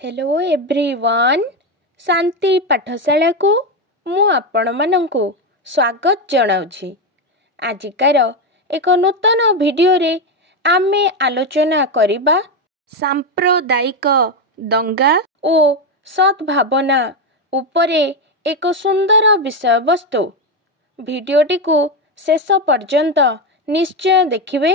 Hello everyone शांति पाठशाला को मु आपण मानंकु स्वागत जनाउछि। आजिकार एक नूतन वीडियो रे आमे आलोचना करिबा सांप्रदायिक दंगा ओ सद्भावना उपरे एक सुंदर विषय वस्तु। वीडियोटी को शेष पर्यंत निश्चय देखिबे।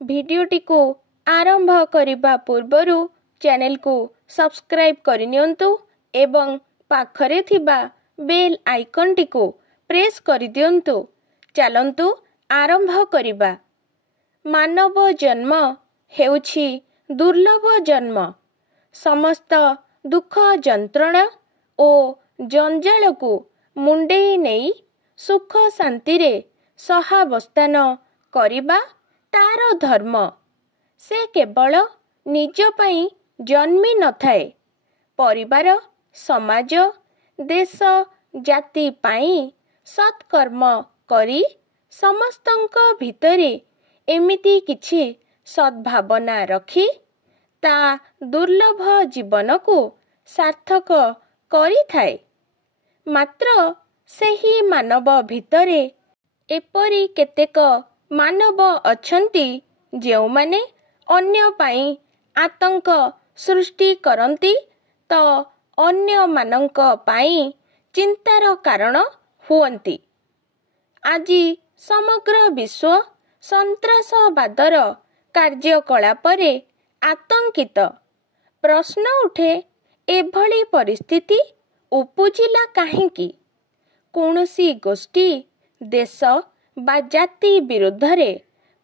वीडियोटी को आरंभ करिबा पूर्वरु चैनल को सब्सक्राइब करिनियंतु एवं पाखरे थिबा बेल आइकन टी को प्रेस करि दियंतु। चलंतु आरंभ करिबा। मानव जन्म हेउछि दुर्लभ जन्म। समस्त दुख जंत्रणा ओ जंजाल को मुंडेई नेई सुख शांति रे सहाबस्तान करिबा तार धर्म। से केवल निज पई जन्मी न थाए, परिवार समाज देश जाति पाई सत्कर्म करी समस्तंक भितरे एमिति किछि सद्भावना रखी ता दुर्लभ जीवन को सार्थक करी थाए। मात्र सेही मानव भितरे एपरि केतेक मानव अछंती जेउमाने अन्य पाई आतंक सृष्टि करंती तो अन्य मानंक पाई चिंतार कारण हुअंती। आजि समग्र विश्व संत्रासवादर कार्यकलापरे आतंकित। प्रश्न उठे एभली परिस्थिति उपजिला काहेकि? कौनसी गोष्ठी देश बा जाति विरुद्धरे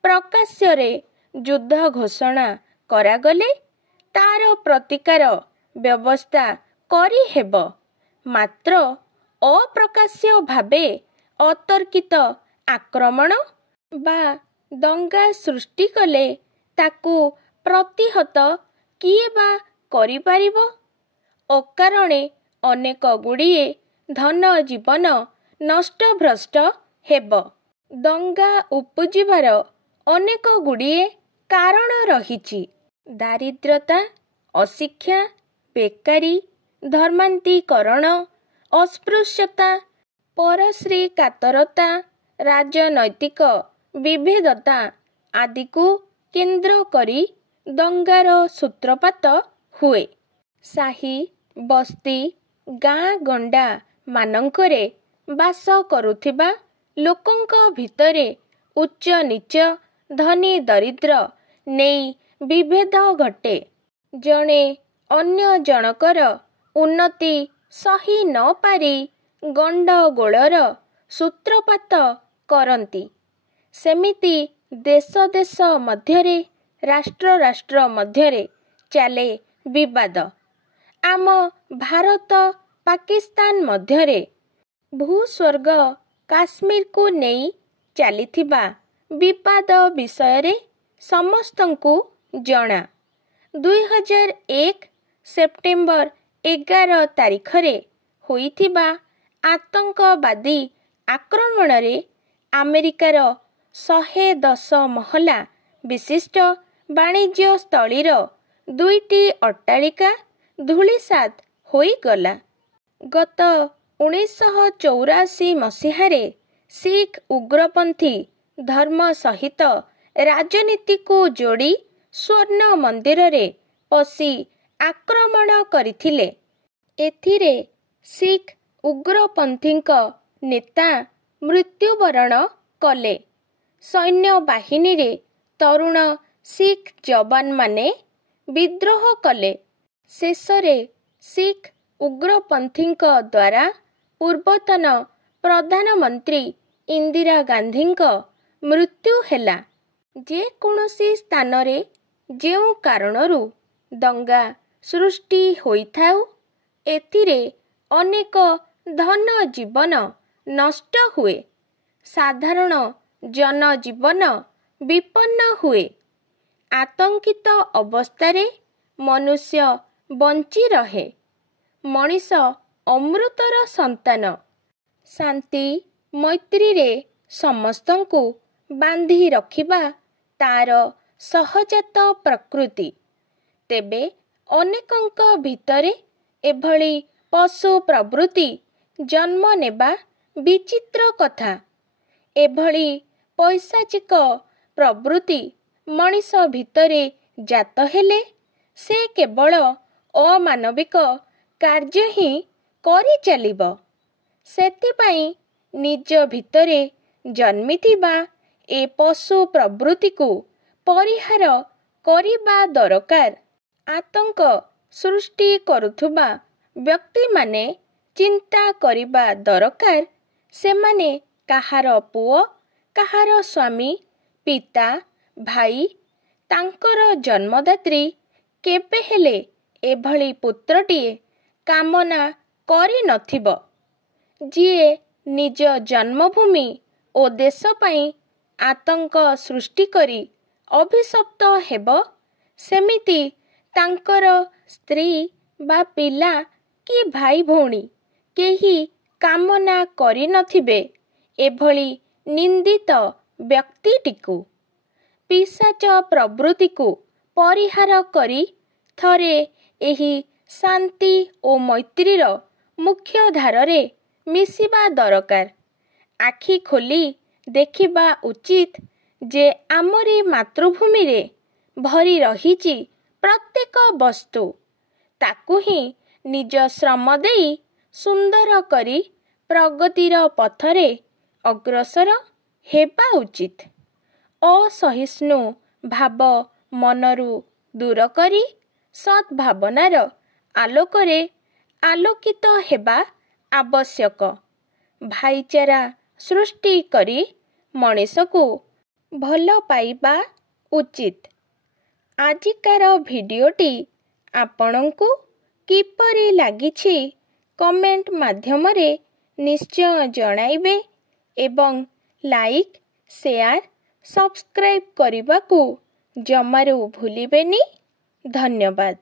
प्रकाश्ୟରେ युद्ध घोषणा करागले तार प्रतिकार व्यवस्था करी हेब। मात्र अप्रकाश्य भावे अतर्कित आक्रमण बा दंगा सृष्टि कले ताकू प्रतिहत किए बा करि पारिबो? अकारणे अनेक गुड़िए धन जीवन नष्टभ्रष्ट हेब। दंगा उपजिबार अनेक गुड़िए कारण रहिछि। दारिद्रता, अशिक्षा, बेकारी, धर्मांतीकरण, अस्पृश्यता, परश्री कातरता, राजनैतिक विभेदता आदि को केंद्र करी दंगार सूत्रपात हुए। साही बस्ती गाँ गंडा मानंकरे बास करुथिबा लोकंक भितरे उच्च नीच धनी दरिद्र नेई विभेद घटे। जणे अन्य जनकर उन्नति सही न पारी गंडगोलर सूत्रपात करंती। सेमिति देश देश मध्यरे राष्ट्र राष्ट्र मध्यरे चाले विवाद। आम भारत पाकिस्तान मध्यरे भूस्वर्ग काश्मीर को नेई चालिथिबा विवाद विषय समस्तंकु जणा। 2001 सेप्टेम्बर 11 तारिखरे होइथिबा आतंकवादी आक्रमण रे अमेरिकार 110 महला विशिष्ट वाणिज्य स्थलीर 2टी अट्टालिका धूलिसात होई गला। गत 1984 मसीहारे सिख उग्रपंथी धर्म सहित राजनीति को जोड़ी स्वर्ण मंदिर रे पसी आक्रमण करथिले। एथिरे सिख उग्रपंथीक नेता मृत्युवरण कले। सैन्य बाहिनी रे तरुण सिख जवान माने विद्रोह कले। शेषरे सिख उग्रपंथीक द्वारा पूर्वतन प्रधानमंत्री इंदिरा गांधीक मृत्यु हेला। जे कोनोसी स्थान रे जेउ कारणरू दंगा सृष्टि होइथाउ एथिरे अनेक धन जीवन नष्ट हुए। साधारण जनजीवन विपन्न हुए। आतंकित अवस्थारे मनुष्य बंची रहे। मनीष अमृतर संतान। शांति मैत्री रे समस्तंकु बांधी रखिबा तार सहजात प्रकृति। तेबे ଅନେକଙ୍କ ଭିତରେ ଏଭଳି ପଶୁ ପ୍ରବୃତ୍ତି ଜନ୍ମ ନେବା ବିଚିତ୍ର କଥା। ଏଭଳି ପୈଶାଚିକ ପ୍ରବୃତ୍ତି ମଣିଷ ଭିତରେ ଜାତ ହେଲେ ସେ କେବଳ ଅମାନବିକ କାର୍ଯ୍ୟ ହିଁ କରିଚାଲିବ। ସେଥିପାଇଁ ନିଜ ଭିତରେ ଜନ୍ମିଥିବା ଏ ପଶୁ ପ୍ରବୃତ୍ତିକୁ ପରିହାର କରିବା ଦରକାର। ଆତଙ୍କ ସୃଷ୍ଟି କରୁଥିବା ବ୍ୟକ୍ତିମାନେ ଚିନ୍ତା କରିବା ଦରକାର ସେମାନେ କାହାର ପୁଅ, କାହାର ସ୍ୱାମୀ, ପିତା, ଭାଇ, ତାଙ୍କର ଜନ୍ମଦାତ୍ରୀ କେବେ ହେଲେ ଏଭଳି ପୁତ୍ରଟିଏ କାମନା କରିନଥିବ। ଯିଏ ନିଜ ଜନ୍ମଭୂମି ଓ ଦେଶ ପାଇଁ ଆତଙ୍କ ସୃଷ୍ଟି କରି ଅଭିଶପ୍ତ ହେବ, ସେମିତି ତାଙ୍କର ସ୍ତ୍ରୀ ବା ପିଲା କି ଭାଇ ଭଉଣୀ କେହି କାମନା କରିନଥିବେ ଏଭଳି ନିନ୍ଦିତ ବ୍ୟକ୍ତିଟିକୁ। ପିଶାଚ ପ୍ରବୃତ୍ତିକୁ ପରିହାର କରି ଥରେ ଏହି ଶାନ୍ତି ଓ ମୈତ୍ରୀର ମୁଖ୍ୟଧାରରେ ମିଶିବା ଦରକାର। ଆଖି ଖୋଲି ଦେଖିବା ଉଚିତ ଯେ ଆମରି ମାତୃଭୂମିରେ ଭରି ରହିଛି ପ୍ରତ୍ୟେକ ବସ୍ତୁ। ତାକୁ ହିଁ ନିଜ ଶ୍ରମ ଦେଇ ସୁନ୍ଦର କରି ପ୍ରଗତିର ପଥରେ ଅଗ୍ରସର ହେବା ଉଚିତ। ଅସହିଷ୍ଣୁ ଭାବ ମନରୁ ଦୂର କରି ସଦ୍ଭାବନାର ଆଲୋକରେ ଆଲୋକିତ ହେବା ଆବଶ୍ୟକ। ଭାଇଚାରା ସୃଷ୍ଟି କରି ମଣିଷକୁ ଭଲ ପାଇବା ଉଚିତ। ଆଜିକାର ଭିଡ଼ିଓଟି ଆପଣଙ୍କୁ କିପରି ଲାଗିଛି କମେଣ୍ଟ ମାଧ୍ୟମରେ ନିଶ୍ଚୟ ଜଣାଇବେ ଏବଂ ଲାଇକ୍, ସେୟାର, ସବସ୍କ୍ରାଇବ୍ କରିବାକୁ ଜମାରୁ ଭୁଲିବେନି। ଧନ୍ୟବାଦ।